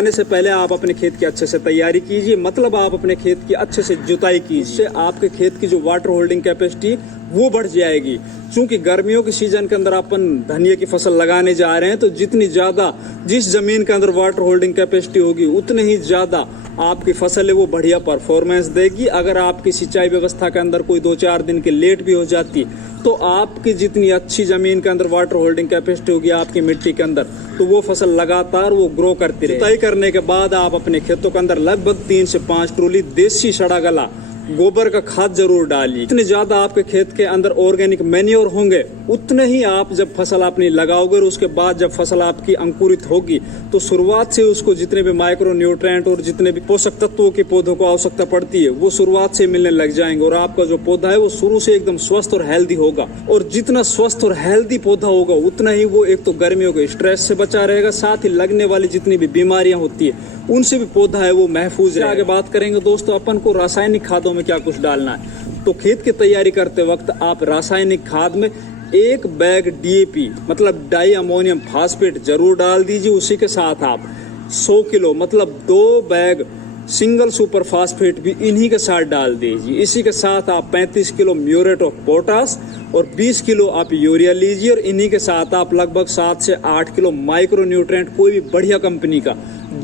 लगाने से पहले आप अपने खेत की अच्छे से तैयारी कीजिए, मतलब आप अपने खेत की अच्छे से जुताई कीजिए। इससे आपके खेत की जो वाटर होल्डिंग कैपेसिटी वो बढ़ जाएगी। क्योंकि गर्मियों के सीजन के अंदर अपन धनिया की फसल लगाने जा रहे हैं, तो जितनी ज्यादा जिस जमीन के अंदर वाटर होल्डिंग कैपेसिटी होगी उतनी ही ज्यादा आपकी फसल है वो बढ़िया परफॉर्मेंस देगी। अगर आपकी सिंचाई व्यवस्था के अंदर कोई 2-4 दिन की लेट भी हो जाती तो आपकी जितनी अच्छी जमीन के अंदर वाटर होल्डिंग कैपेसिटी होगी आपकी मिट्टी के अंदर, तो वो फसल लगातार वो ग्रो करती रहेगी। जुताई करने के बाद आप अपने खेतों के अंदर लगभग 3 से 5 ट्रॉली देसी सड़ा गला गोबर का खाद जरूर डालिए। जितने ज्यादा आपके खेत के अंदर ऑर्गेनिक मैन्योर होंगे उतने ही आप जब फसल अपनी लगाओगे और उसके बाद जब फसल आपकी अंकुरित होगी तो शुरुआत से उसको जितने भी माइक्रो न्यूट्रिएंट और जितने भी पोषक तत्वों के पौधों को आवश्यकता पड़ती है वो शुरुआत से मिलने लग जाएंगे और आपका जो पौधा है वो शुरू से एकदम स्वस्थ और हेल्दी होगा। और जितना स्वस्थ और हेल्दी पौधा होगा उतना ही वो एक तो गर्मियों के स्ट्रेस से बचा रहेगा, साथ ही लगने वाली जितनी भी बीमारियां होती है उनसे भी पौधा है वो महफूज है। आगे बात करेंगे दोस्तों अपन को रासायनिक खादों में क्या कुछ डालना है। तो खेत की तैयारी करते वक्त आप रासायनिक खाद में 1 बैग DAP मतलब डाई अमोनियम फास्फेट जरूर डाल दीजिए। उसी के साथ आप 100 किलो मतलब 2 बैग सिंगल सुपर फास्फेट भी इन्हीं के साथ डाल दीजिए। इसी के साथ आप 35 किलो म्यूरेट ऑफ पोटास और 20 किलो आप यूरिया लीजिए और इन्हीं के साथ आप लगभग 7 से 8 किलो माइक्रो न्यूट्रिएंट कोई भी बढ़िया कंपनी का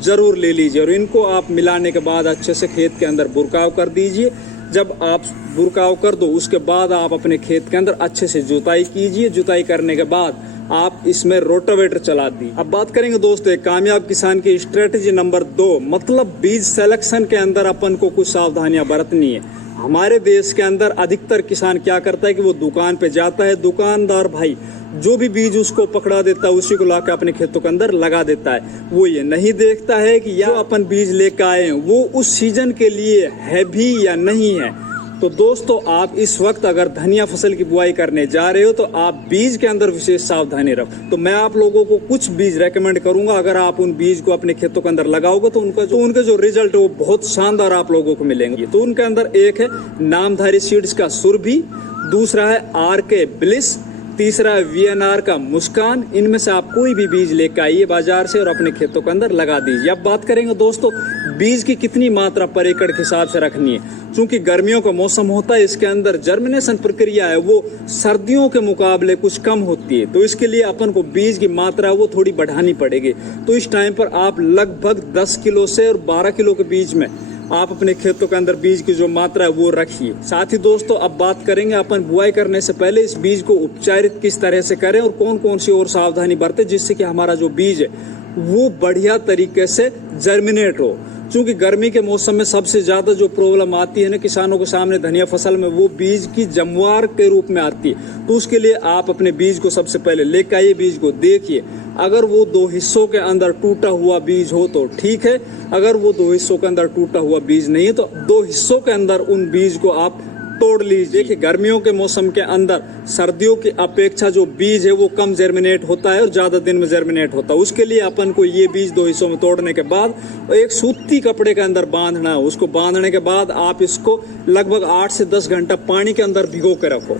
जरूर ले लीजिए और इनको आप मिलाने के बाद अच्छे से खेत के अंदर बुरकाव कर दीजिए। जब आप बुरकाव कर दो उसके बाद आप अपने खेत के अंदर अच्छे से जुताई कीजिए। जुताई करने के बाद आप इसमें रोटावेटर चला दी। अब बात करेंगे दोस्तों एक कामयाब किसान की स्ट्रेटेजी नंबर 2 मतलब बीज सिलेक्शन के अंदर अपन को कुछ सावधानियां बरतनी है। हमारे देश के अंदर अधिकतर किसान क्या करता है कि वो दुकान पे जाता है, दुकानदार भाई जो भी बीज उसको पकड़ा देता है उसी को लाकर अपने खेतों के अंदर लगा देता है। वो ये नहीं देखता है कि या अपन बीज लेकर आए हैं वो उस सीजन के लिए है भी या नहीं है। तो दोस्तों आप इस वक्त अगर धनिया फसल की बुआई करने जा रहे हो तो आप बीज के अंदर विशेष सावधानी रखो। तो मैं आप लोगों को कुछ बीज रेकमेंड करूंगा, अगर आप उन बीज को अपने खेतों के अंदर लगाओगे तो उनके जो रिजल्ट है वो बहुत शानदार आप लोगों को मिलेंगे। तो उनके अंदर एक है नामधारी सीड्स का सुरभि, दूसरा है RK ब्लिस, तीसरा है VNR का मुस्कान। इनमें से आप कोई भी बीज लेकर आइए बाजार से और अपने खेतों के अंदर लगा दीजिए। अब बात करेंगे दोस्तों बीज की कितनी मात्रा पर एकड़ के हिसाब से रखनी है। क्योंकि गर्मियों का मौसम होता है, इसके अंदर जर्मिनेशन प्रक्रिया है वो सर्दियों के मुकाबले कुछ कम होती है, तो इसके लिए अपन को बीज की मात्रा वो थोड़ी बढ़ानी पड़ेगी। तो इस टाइम पर आप लगभग 10 किलो से और 12 किलो के बीच में आप अपने खेतों के अंदर बीज की जो मात्रा है वो रखिए। साथ ही दोस्तों अब बात करेंगे अपन बुआई करने से पहले इस बीज को उपचारित किस तरह से करें और कौन कौन सी और सावधानी बरतें जिससे कि हमारा जो बीज है वो बढ़िया तरीके से जर्मिनेट हो। क्योंकि गर्मी के मौसम में सबसे ज्यादा जो प्रॉब्लम आती है ना किसानों के सामने धनिया फसल में, वो बीज की जमवार के रूप में आती है। तो उसके लिए आप अपने बीज को सबसे पहले लेकर आइए, बीज को देखिए। अगर वो 2 हिस्सों के अंदर टूटा हुआ बीज हो तो ठीक है, अगर वो 2 हिस्सों के अंदर टूटा हुआ बीज नहीं है तो 2 हिस्सों के अंदर उन बीज को आप तोड़ लीजिए। देखिए गर्मियों के मौसम के अंदर सर्दियों की अपेक्षा जो बीज है वो कम जर्मिनेट होता है और ज्यादा दिन में जर्मिनेट होता है। उसके लिए अपन को ये बीज 2 हिस्सों में तोड़ने के बाद एक सूती कपड़े के अंदर बांधना है। उसको बांधने के बाद आप इसको लगभग 8 से 10 घंटा पानी के अंदर भिगो के रखो।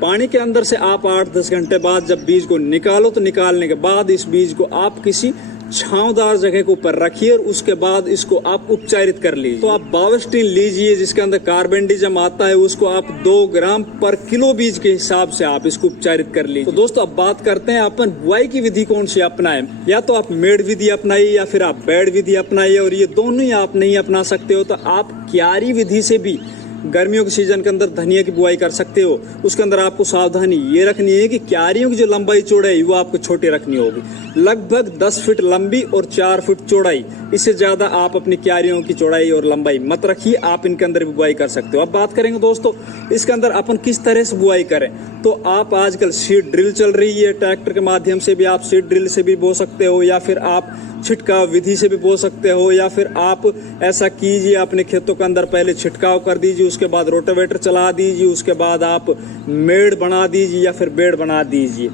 पानी के अंदर से आप 8-10 घंटे बाद जब बीज को निकालो तो निकालने के बाद इस बीज को आप किसी छांवदार जगह के ऊपर रखिए और उसके बाद इसको आप उपचारित कर लीजिए। तो आप बावस्टीन लीजिए जिसके अंदर कार्बेंडिजम आता है, उसको आप 2 ग्राम पर किलो बीज के हिसाब से आप इसको उपचारित कर लीजिए। तो दोस्तों अब बात करते हैं अपन बुआई की विधि कौन सी अपनाएं। या तो आप मेड़ विधि अपनाइए या फिर आप बेड़ विधि अपनाइए, और ये दोनों ही आप नहीं अपना सकते हो तो आप क्यारी विधि से भी गर्मियों के सीजन के अंदर धनिया की बुआई कर सकते हो। उसके अंदर आपको सावधानी ये रखनी है कि क्यारियों की जो लंबाई चौड़ाई वो आपको छोटी रखनी होगी, लगभग 10 फीट लंबी और 4 फीट चौड़ाई। इससे ज्यादा आप अपनी क्यारियों की चौड़ाई और लंबाई मत रखिए, आप इनके अंदर भी बुआई कर सकते हो। अब बात करेंगे दोस्तों इसके अंदर अपन किस तरह से बुआई करें। तो आप आजकल सीड ड्रिल चल रही है, ट्रैक्टर के माध्यम से भी आप सीड ड्रिल से भी बो सकते हो, या फिर आप छिटकाव विधि से भी बो सकते हो, या फिर आप ऐसा कीजिए अपने खेतों के अंदर पहले छिटकाव कर दीजिए, उसके बाद रोटावेटर चला दीजिए, उसके बाद आप मेड़ बना दीजिए या फिर बेड़ बना दीजिए।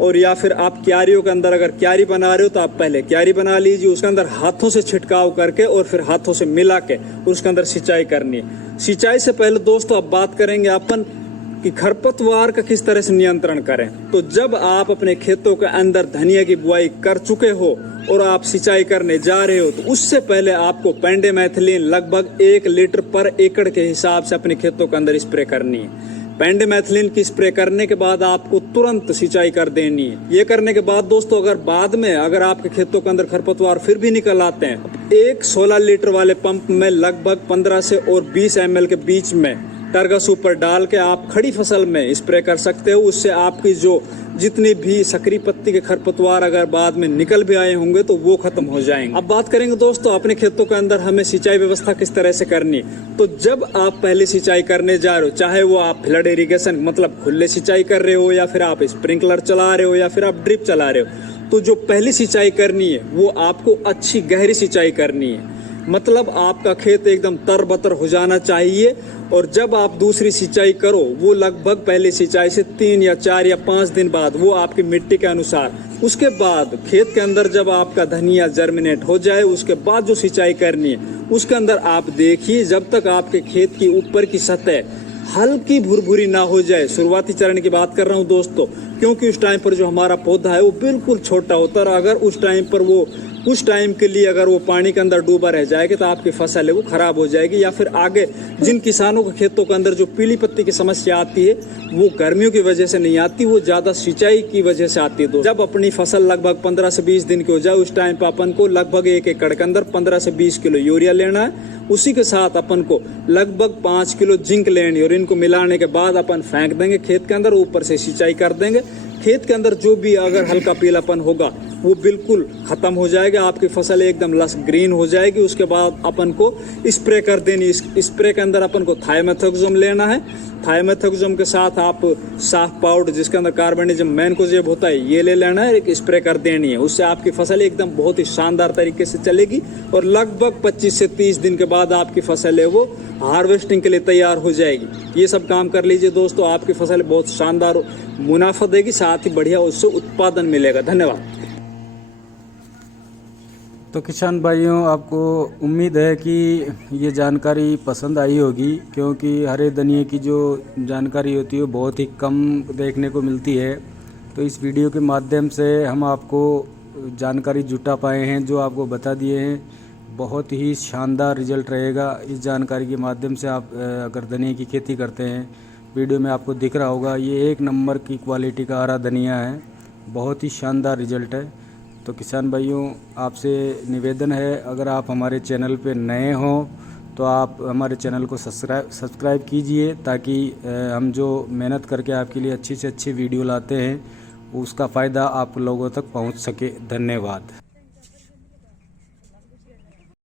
और या फिर आप क्यारियों के अंदर अगर क्यारी बना रहे हो तो आप पहले क्यारी बना लीजिए, उसके अंदर हाथों से छिटकाव करके और फिर हाथों से मिला के उसके अंदर सिंचाई करनी है। सिंचाई से पहले दोस्तों अब बात करेंगे अपन कि खरपतवार का किस तरह से नियंत्रण करें। तो जब आप अपने खेतों के अंदर धनिया की बुआई कर चुके हो और आप सिंचाई करने जा रहे हो, तो उससे पहले आपको पेंडिमेथिलिन लगभग 1 लीटर पर एकड़ के हिसाब से अपने खेतों के अंदर स्प्रे करनी है। पेंडिमेथिलिन की स्प्रे करने के बाद आपको तुरंत सिंचाई कर देनी है। ये करने के बाद दोस्तों, अगर बाद में अगर आपके खेतों के अंदर खरपतवार फिर भी निकल आते हैं, एक 16 लीटर वाले पंप में लगभग 15 से और 20 ml के बीच में टरगस ऊपर डाल के आप खड़ी फसल में स्प्रे कर सकते हो। उससे आपकी जो जितनी भी सकरी पत्ती के खरपतवार अगर बाद में निकल भी आए होंगे तो वो खत्म हो जाएंगे। अब बात करेंगे दोस्तों अपने खेतों के अंदर हमें सिंचाई व्यवस्था किस तरह से करनी है। तो जब आप पहले सिंचाई करने जा रहे हो, चाहे वो आप फ्लड इरिगेशन मतलब खुले सिंचाई कर रहे हो या फिर आप स्प्रिंकलर चला रहे हो या फिर आप ड्रिप चला रहे हो, तो जो पहली सिंचाई करनी है वो आपको अच्छी गहरी सिंचाई करनी है। मतलब आपका खेत एकदम तरबतर हो जाना चाहिए। और जब आप दूसरी सिंचाई करो वो लगभग पहले सिंचाई से 3 या 4 या 5 दिन बाद, वो आपकी मिट्टी के अनुसार। उसके बाद खेत के अंदर जब आपका धनिया जर्मिनेट हो जाए, उसके बाद जो सिंचाई करनी है उसके अंदर आप देखिए जब तक आपके खेत की ऊपर की सतह हल्की भुरभुरी ना हो जाए। शुरुआती चरण की बात कर रहा हूँ दोस्तों, क्योंकि उस टाइम पर जो हमारा पौधा है वो बिल्कुल छोटा होता है। अगर उस टाइम पर वो कुछ टाइम के लिए अगर वो पानी के अंदर डूबा रह जाएगा तो आपकी फसल है वो खराब हो जाएगी। या फिर आगे जिन किसानों के खेतों के अंदर जो पीली पत्ती की समस्या आती है वो गर्मियों की वजह से नहीं आती, वो ज्यादा सिंचाई की वजह से आती है। जब अपनी फसल लगभग 15 से 20 दिन की हो जाए, उस टाइम पर अपन को लगभग 1 एकड़ के अंदर 15 से 20 किलो यूरिया लेना है। उसी के साथ अपन को लगभग 5 किलो जिंक लेनी और इनको मिलाने के बाद अपन फेंक देंगे खेत के अंदर, ऊपर से सिंचाई कर देंगे। खेत के अंदर जो भी अगर हल्का पीलापन होगा वो बिल्कुल खत्म हो जाएगा, आपकी फसल एकदम लस ग्रीन हो जाएगी। उसके बाद अपन को स्प्रे कर देनी। इस स्प्रे के अंदर अपन को थाइमेथोक्सम लेना है। थाइमेथोक्सम के साथ आप साफ पाउडर जिसके अंदर कार्बनिजम मैनकोजेब होता है ये ले लेना है, एक स्प्रे कर देनी है। उससे आपकी फसल एकदम बहुत ही शानदार तरीके से चलेगी और लगभग 25 से 30 दिन के बाद आपकी फसल है वो हार्वेस्टिंग के लिए तैयार हो जाएगी। ये सब काम कर लीजिए दोस्तों, आपकी फसल बहुत शानदार मुनाफा देगी, साथ ही बढ़िया उससे उत्पादन मिलेगा। धन्यवाद। तो किसान भाइयों, आपको उम्मीद है कि ये जानकारी पसंद आई होगी, क्योंकि हरे धनिये की जो जानकारी होती है वो बहुत ही कम देखने को मिलती है। तो इस वीडियो के माध्यम से हम आपको जानकारी जुटा पाए हैं, जो आपको बता दिए हैं। बहुत ही शानदार रिजल्ट रहेगा इस जानकारी के माध्यम से। आप अगर धनिये की खेती करते हैं, वीडियो में आपको दिख रहा होगा ये 1 नंबर की क्वालिटी का हरा धनिया है, बहुत ही शानदार रिजल्ट है। तो किसान भाइयों, आपसे निवेदन है, अगर आप हमारे चैनल पे नए हों तो आप हमारे चैनल को सब्सक्राइब कीजिए, ताकि हम जो मेहनत करके आपके लिए अच्छी से अच्छी वीडियो लाते हैं उसका फ़ायदा आप लोगों तक पहुंच सके। धन्यवाद।